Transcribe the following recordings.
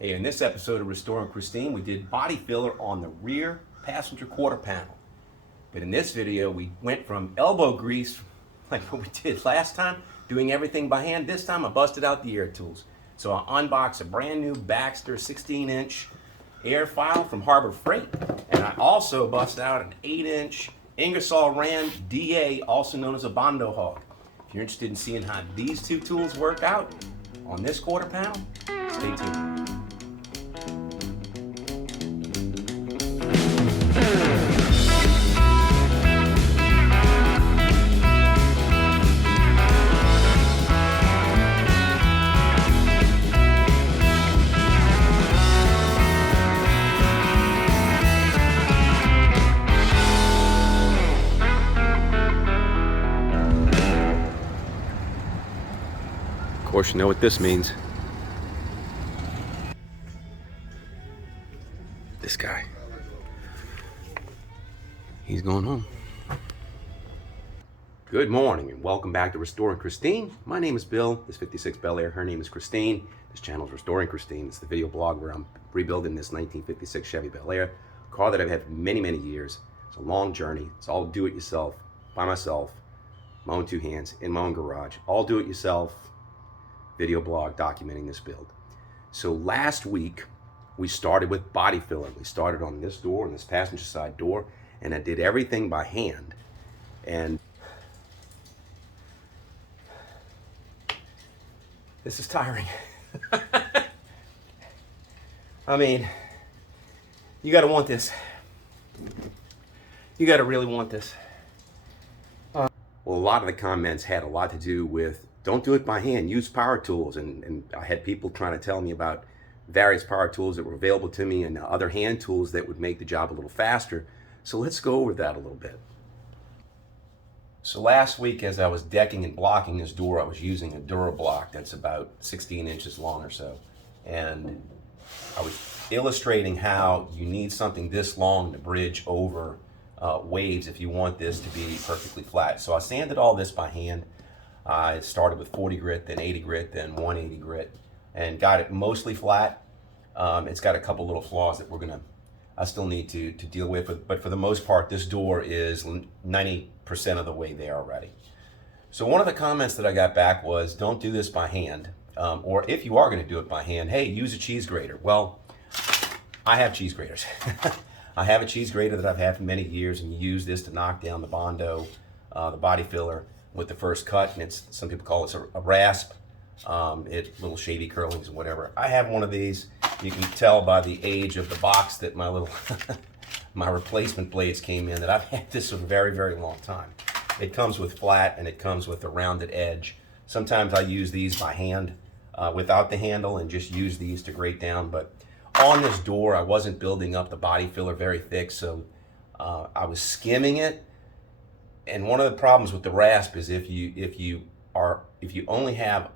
Hey, in this episode of Restoring Christine, we did body filler on the rear passenger quarter panel. But in this video, we went from elbow grease, like what we did last time, doing everything by hand. This time I busted out the air tools. So I unboxed a brand new Baxter 16-inch air file from Harbor Freight. And I also busted out an 8-inch Ingersoll Rand DA, also known as a Bondo Hog. If you're interested in seeing how these two tools work out on this quarter panel, stay tuned. Of course, you know what this means. This guy. He's going home. Good morning and welcome back to Restoring Christine. My name is Bill. This 56 Bel Air. Her name is Christine. This channel is Restoring Christine. It's the video blog where I'm rebuilding this 1956 Chevy Bel Air, a car that I've had for many, many years. It's a long journey. It's all do-it-yourself, by myself, my own two hands, in my own garage. All do-it-yourself. Video blog documenting this build. So last week we started with body filler. We started on this door, on this passenger side door, and I did everything by hand. And this is tiring. I mean, you gotta want this. You gotta really want this. Well, a lot of the comments had a lot to do with don't do it by hand, use power tools. And I had people trying to tell me about various power tools that were available to me and other hand tools that would make the job a little faster. So let's go over that a little bit. So last week, as I was decking and blocking this door, I was using a Durablock that's about 16 inches long or so. And I was illustrating how you need something this long to bridge over waves if you want this to be perfectly flat. So I sanded all this by hand. I started with 40 grit, then 80 grit, then 180 grit, and got it mostly flat. It's got a couple little flaws that I still need to deal with, but for the most part, this door is 90% of the way there already. So one of the comments that I got back was, don't do this by hand, or if you are gonna do it by hand, hey, use a cheese grater. Well, I have cheese graters. I have a cheese grater that I've had for many years, and you use this to knock down the Bondo, the body filler, with the first cut, and some people call it a rasp. Little shavy curlings and whatever. I have one of these. You can tell by the age of the box that my little my replacement blades came in that I've had this for a very, very long time. It comes with flat and it comes with a rounded edge. Sometimes I use these by hand without the handle and just use these to grate down. But on this door, I wasn't building up the body filler very thick, so I was skimming it. And one of the problems with the rasp is if you only have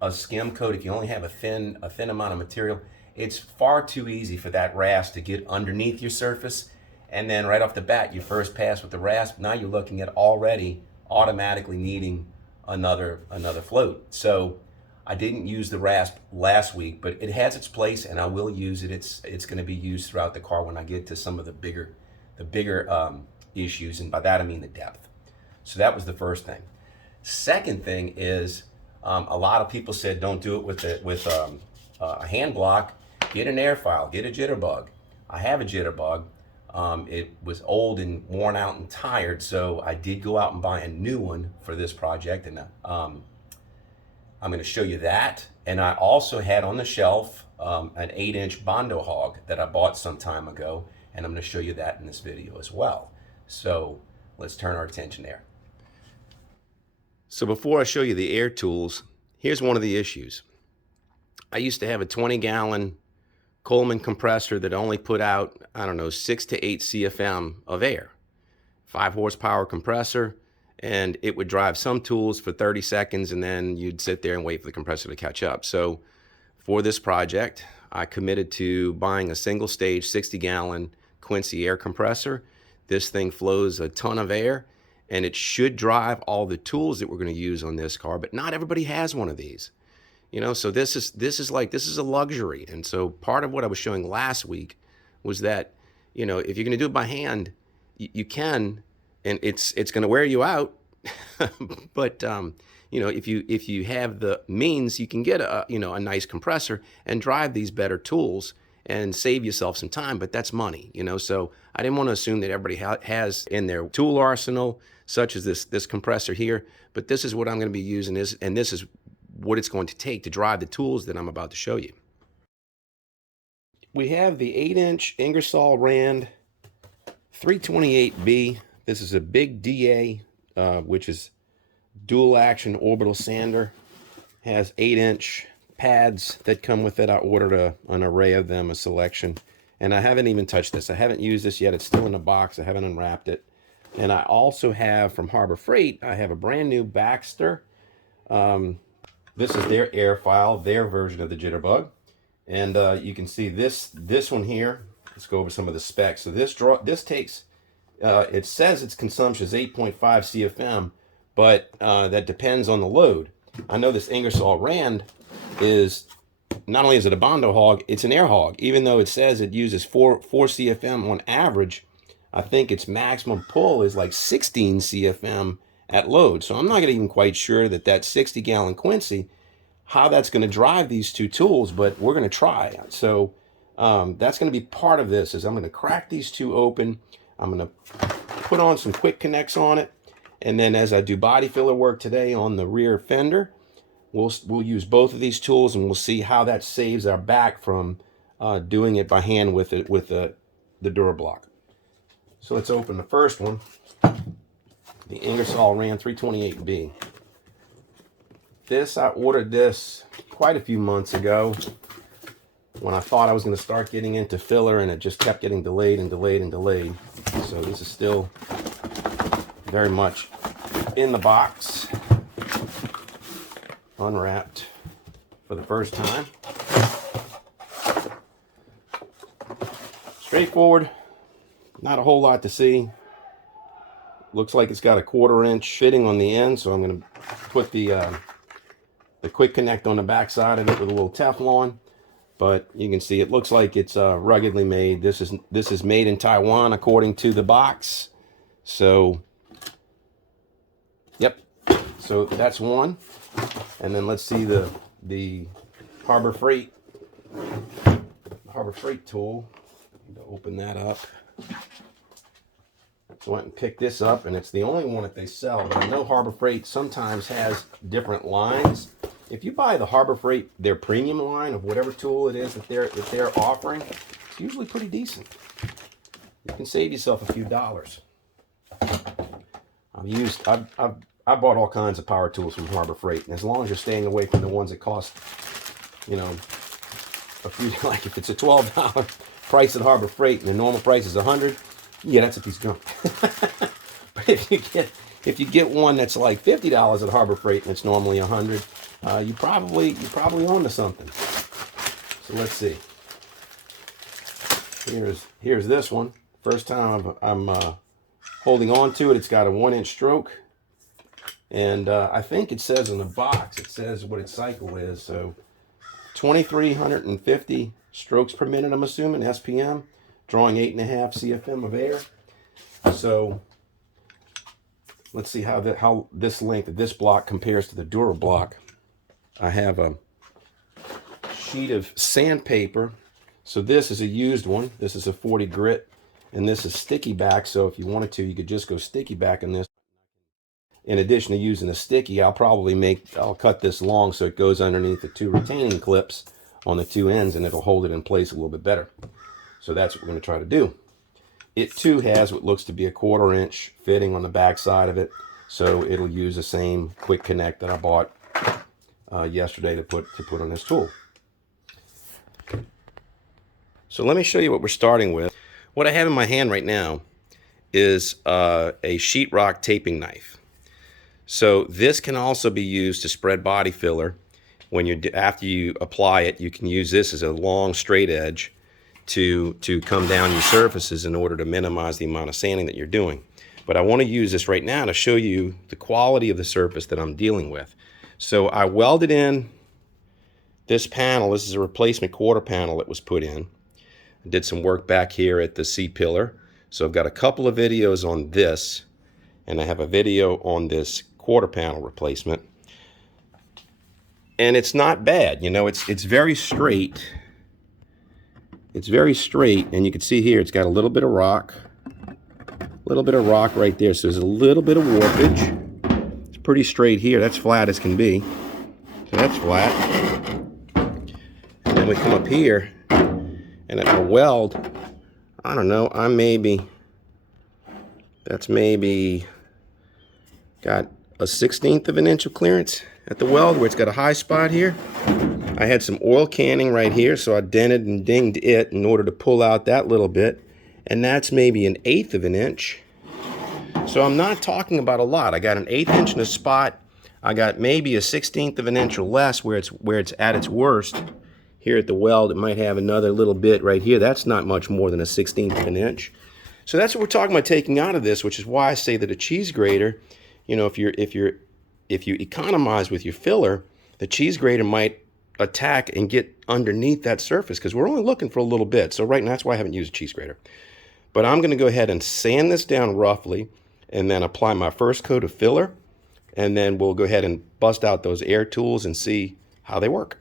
a skim coat, if you only have a thin amount of material, it's far too easy for that rasp to get underneath your surface. And then right off the bat, your first pass with the rasp, now you're looking at already automatically needing another float. So I didn't use the rasp last week, but it has its place, and I will use it. It's going to be used throughout the car when I get to some of the bigger issues, and by that I mean the depth. So that was the first thing. Second thing is a lot of people said don't do it with a hand block. Get an air file, get a jitterbug. I have a jitterbug. It was old and worn out and tired, so I did go out and buy a new one for this project, and I'm going to show you that. And I also had on the shelf an 8-inch Bondo Hog that I bought some time ago, and I'm going to show you that in this video as well. So let's turn our attention there. So before I show you the air tools, here's one of the issues. I used to have a 20-gallon Coleman compressor that only put out, I don't know, 6 to 8 CFM of air. 5 horsepower compressor, and it would drive some tools for 30 seconds, and then you'd sit there and wait for the compressor to catch up. So for this project, I committed to buying a single stage 60-gallon Quincy air compressor. This thing flows a ton of air, and it should drive all the tools that we're going to use on this car, but not everybody has one of these. You know, so this is a luxury. And so part of what I was showing last week was that, you know, if you're going to do it by hand, you can, and it's going to wear you out. But you know, if you have the means, you can get a a nice compressor and drive these better tools and save yourself some time. But that's money, you know. So I didn't want to assume that everybody has in their tool arsenal, such as this compressor here. But this is what I'm going to be using, and this is what it's going to take to drive the tools that I'm about to show you. We have the 8-inch Ingersoll Rand 328B. This is a big DA, which is dual action orbital sander. Has 8-inch pads that come with it. I ordered an array of them, a selection. And I haven't even touched this. I haven't used this yet. It's still in the box. I haven't unwrapped it. And I also have from Harbor Freight, I have a brand new Baxter. This is their air file, their version of the jitterbug. And you can see this one here. Let's go over some of the specs. So this takes, it says its consumption is 8.5 CFM, but that depends on the load. I know this Ingersoll Rand is, not only is it a Bondo Hog, it's an air hog. Even though it says it uses 4 CFM on average, I think its maximum pull is like 16 CFM at load. So I'm not even quite sure that 60-gallon Quincy, how that's going to drive these two tools, but we're going to try. So that's going to be part of this, is I'm going to crack these two open. I'm going to put on some quick connects on it. And then as I do body filler work today on the rear fender, we'll use both of these tools, and we'll see how that saves our back from doing it by hand with the DuraBlock. So let's open the first one, the Ingersoll Rand 328B. I ordered this quite a few months ago when I thought I was going to start getting into filler, and it just kept getting delayed and delayed and delayed. So this is still very much in the box, unwrapped for the first time. Straightforward, not a whole lot to see. Looks like it's got a 1/4 inch fitting on the end, so I'm going to put the quick connect on the back side of it with a little Teflon. But you can see it looks like it's ruggedly made. This is made in Taiwan according to the box. So yep, so that's one. And then let's see the Harbor Freight tool. Need to open that up. So I went and picked this up, and it's the only one that they sell. But I know Harbor Freight sometimes has different lines. If you buy the Harbor Freight, their premium line of whatever tool it is that they're offering, it's usually pretty decent. You can save yourself a few dollars. I bought all kinds of power tools from Harbor Freight, and as long as you're staying away from the ones that cost, you know, a few, like if it's a $12 price at Harbor Freight and the normal price is $100, yeah, that's a piece of junk. But if you get one that's like $50 at Harbor Freight and it's normally $100, you probably onto something. So let's see. Here's this one. First time I'm holding on to it. It's got a 1-inch stroke, and I think it says in the box, it says what its cycle is. So 2,350 strokes per minute, I'm assuming, SPM, drawing 8.5 CFM of air. So let's see how this length of this block compares to the DuraBlock. I have a sheet of sandpaper. So this is a used one. This is a 40 grit, and this is sticky back. So if you wanted to, you could just go sticky back in this. In addition to using a sticky, I'll cut this long so it goes underneath the 2 retaining clips on the 2 ends, and it'll hold it in place a little bit better. So that's what we're going to try to do. It too has what looks to be a 1/4 inch fitting on the back side of it. So it'll use the same quick connect that I bought yesterday to put on this tool. So let me show you what we're starting with. What I have in my hand right now is a sheetrock taping knife. So this can also be used to spread body filler. After you apply it, you can use this as a long straight edge to come down your surfaces in order to minimize the amount of sanding that you're doing. But I want to use this right now to show you the quality of the surface that I'm dealing with. So I welded in this panel, this is a replacement quarter panel that was put in. I did some work back here at the C-pillar. So I've got a couple of videos on this, and I have a video on this quarter panel replacement. And it's not bad, you know, it's very straight. It's very straight, and you can see here it's got a little bit of rock. A little bit of rock right there, so there's a little bit of warpage. It's pretty straight here. That's flat as can be. So that's flat. And then we come up here, and at the weld, I don't know, that's maybe got a 1/16 of an inch of clearance at the weld where it's got a high spot here. I had some oil canning right here, so I dented and dinged it in order to pull out that little bit. And that's maybe an 1/8 of an inch. So I'm not talking about a lot. I got an 1/8 inch in a spot. I got maybe a 1/16 of an inch or less where it's at its worst. Here at the weld, it might have another little bit right here. That's not much more than a 1/16 of an inch. So that's what we're talking about taking out of this, which is why I say that a cheese grater, you know, if you economize with your filler, the cheese grater might attack and get underneath that surface, because we're only looking for a little bit. So right now, that's why I haven't used a cheese grater. But I'm going to go ahead and sand this down roughly, and then apply my first coat of filler, and then we'll go ahead and bust out those air tools and see how they work.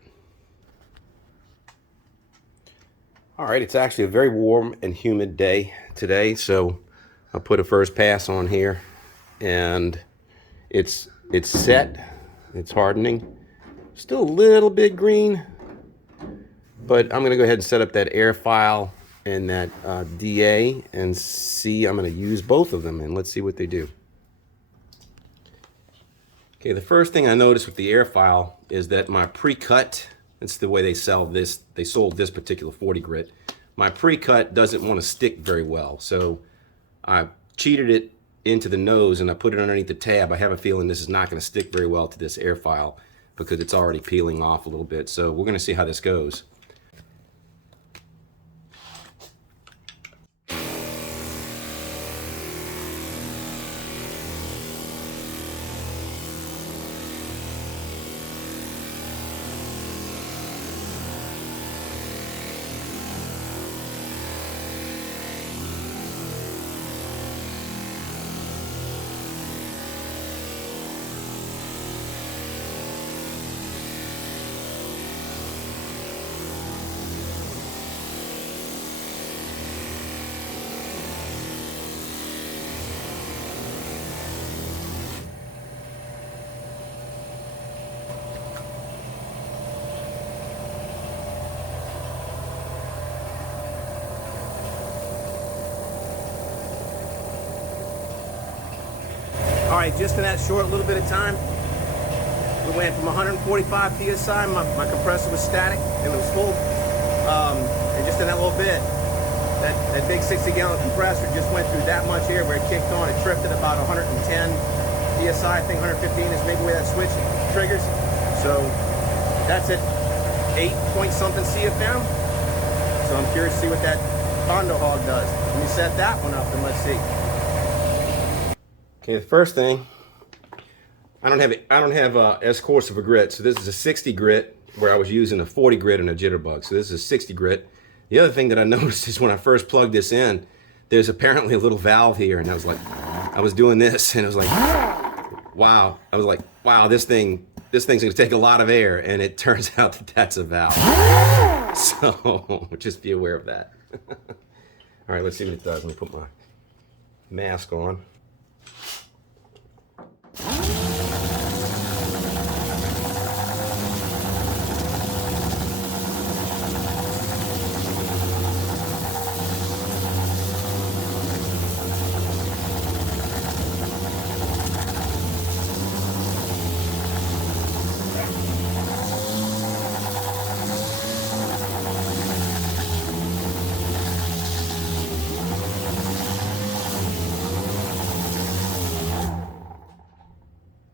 All right, it's actually a very warm and humid day today, so I'll put a first pass on here, and it's set, it's hardening. Still a little bit green, but I'm gonna go ahead and set up that air file and that DA and see. I'm gonna use both of them, and let's see what they do. Okay, the first thing I noticed with the air file is that my pre-cut, it's the way they sell this, they sold this particular 40 grit. My pre-cut doesn't want to stick very well, so I cheated it into the nose and I put it underneath the tab. I have a feeling this is not going to stick very well to this air file because it's already peeling off a little bit. So we're going to see how this goes. All right, just in that short little bit of time, we went from 145 PSI, my compressor was static and it was full. And just in that little bit, that big 60-gallon compressor just went through that much air where it kicked on. It tripped at about 110 PSI, I think 115 is maybe where that switch triggers. So that's at 8-point-something CFM. So I'm curious to see what that Bondo Hog does. Let me set that one up and let's see. Okay, the first thing, I don't have as coarse of a grit, so this is a 60 grit where I was using a 40 grit and a jitterbug. So this is a 60 grit. The other thing that I noticed is when I first plugged this in, there's apparently a little valve here, and I was like, I was doing this, and it was like, wow. I was like, wow, this thing's gonna take a lot of air, and it turns out that that's a valve. So just be aware of that. All right, let's see what it does. Let me put my mask on.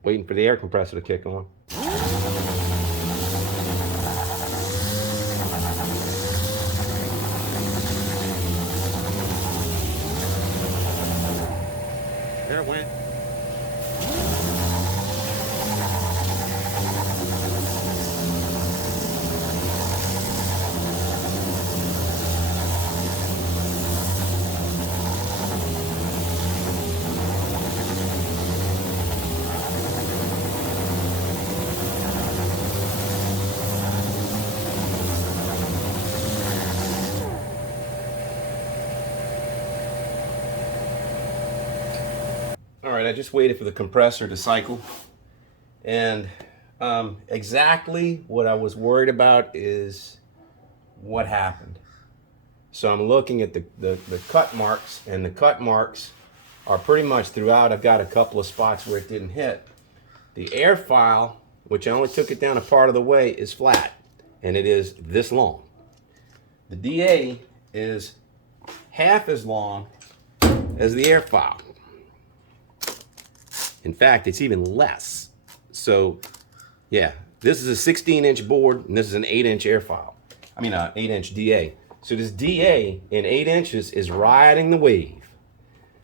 Waiting for the air compressor to kick on. There it went. I just waited for the compressor to cycle. And exactly what I was worried about is what happened. So I'm looking at the cut marks, and the cut marks are pretty much throughout. I've got a couple of spots where it didn't hit. The air file, which I only took it down a part of the way, is flat, and it is this long. The DA is half as long as the air file. In fact, it's even less. So, yeah, this is a 16-inch board, and this is an 8-inch air file. I mean, 8-inch DA. So this DA in 8 inches is riding the wave.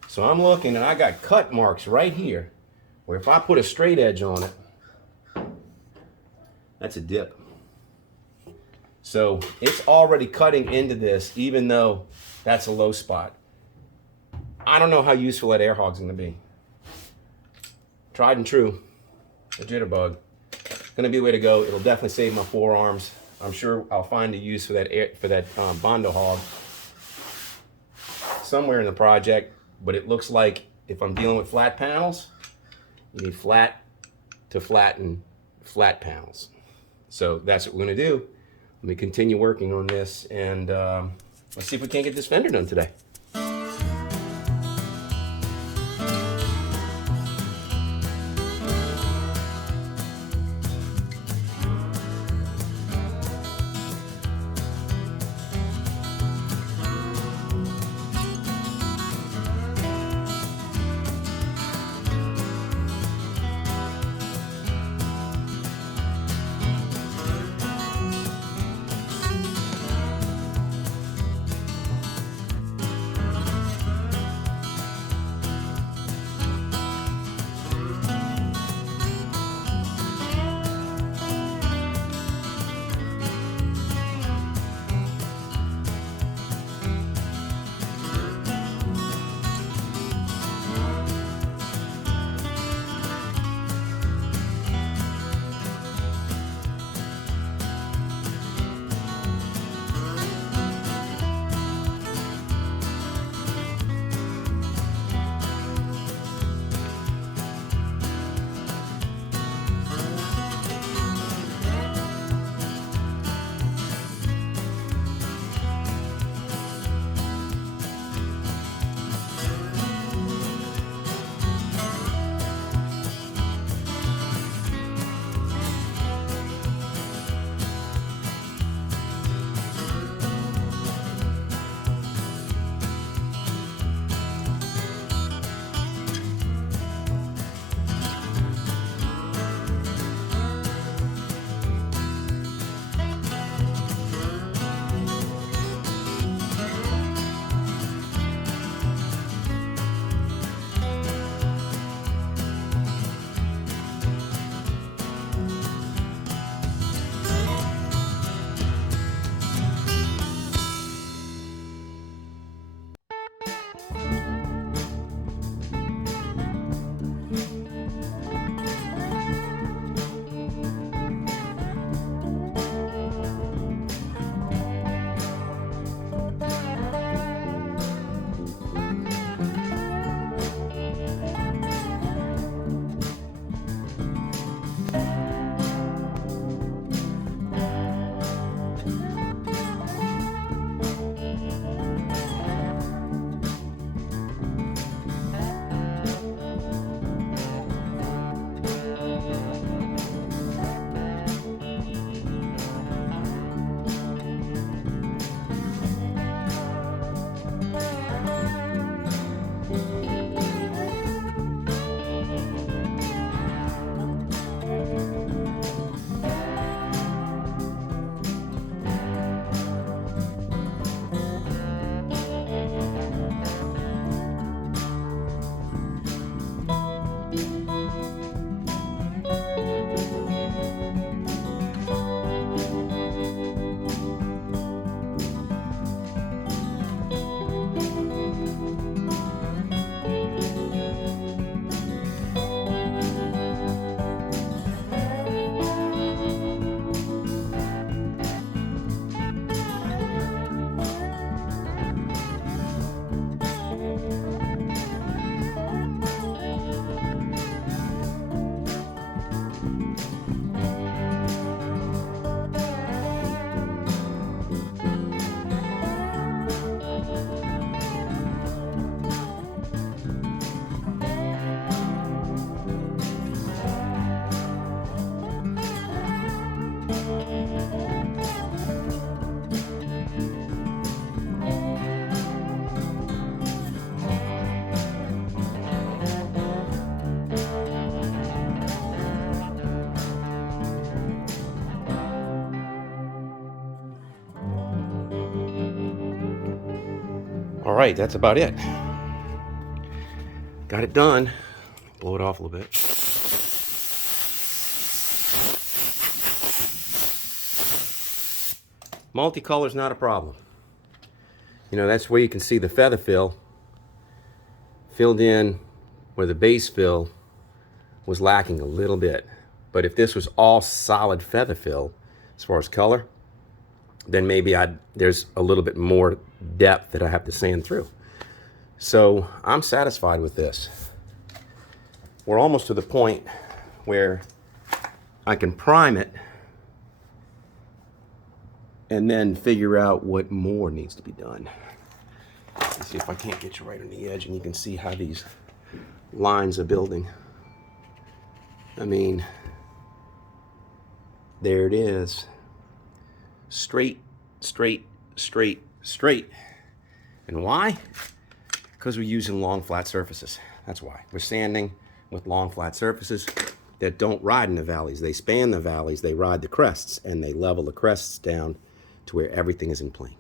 So I'm looking, and I got cut marks right here, where if I put a straight edge on it, that's a dip. So it's already cutting into this, even though that's a low spot. I don't know how useful that air hog's gonna be. Tried and true, a jitterbug. Gonna be the way to go. It'll definitely save my forearms. I'm sure I'll find a use for that Bondo Hog somewhere in the project, but it looks like if I'm dealing with flat panels, you need flat to flatten flat panels. So that's what we're gonna do. Let me continue working on this, and let's see if we can't get this fender done today. All right, that's about it. Got it done. Blow it off a little bit. Multicolor is not a problem. You know, that's where you can see the feather fill filled in where the base fill was lacking a little bit. But if this was all solid feather fill as far as color, then maybe there's a little bit more depth that I have to sand through. So I'm satisfied with this. We're almost to the point where I can prime it and then figure out what more needs to be done. Let's see if I can't get you right on the edge and you can see how these lines are building. I mean, there it is. Straight, straight, straight, straight. And why? Because we're using long flat surfaces. That's why. We're sanding with long flat surfaces that don't ride in the valleys. They span the valleys, they ride the crests, and they level the crests down to where everything is in plane.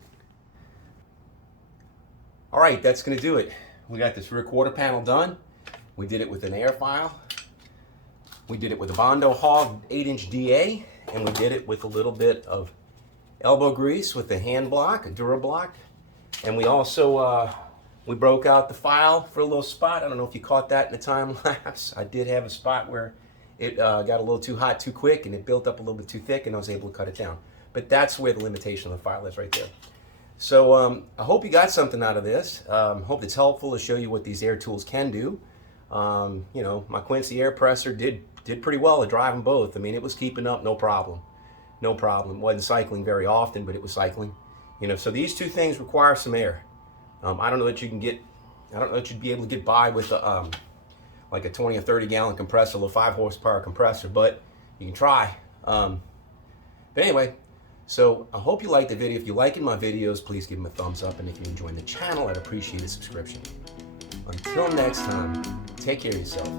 All right, that's gonna do it. We got this rear quarter panel done. We did it with an air file. We did it with a Bondo Hog 8-inch DA, and we did it with a little bit of elbow grease with a hand block, a Dura block. And we also, we broke out the file for a little spot. I don't know if you caught that in the time lapse. I did have a spot where it got a little too hot too quick and it built up a little bit too thick and I was able to cut it down. But that's where the limitation of the file is right there. So I hope you got something out of this. Hope it's helpful to show you what these air tools can do. You know, my Quincy air presser did pretty well at driving both. I mean, it was keeping up, no problem. No problem. Wasn't cycling very often, but it was cycling. You know, so these two things require some air. I don't know that you can get, I don't know that you'd be able to get by with like a 20 or 30 gallon compressor, a little 5 horsepower compressor, but you can try. But anyway, so I hope you liked the video. If you're liking my videos, please give them a thumbs up. And if you're enjoying the channel, I'd appreciate a subscription. Until next time, take care of yourself.